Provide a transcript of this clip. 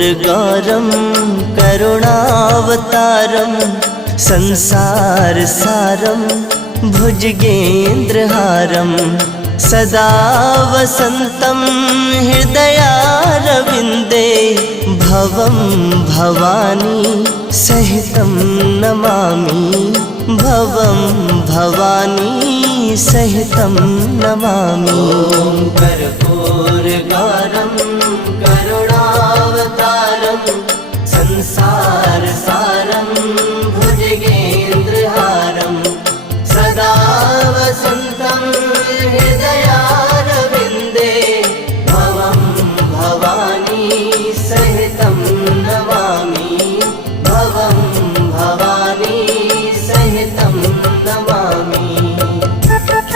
कर्पूरगौरं करुणावतारं संसारसारं भुजगेन्द्रहारं सदा वसन्तं हृदयारविन्दे भवं भवानी सहितं नमामि भवं भवानी सहितं नमामि। ॐ कर्पूरगौरं करुणावतारं संसारसारं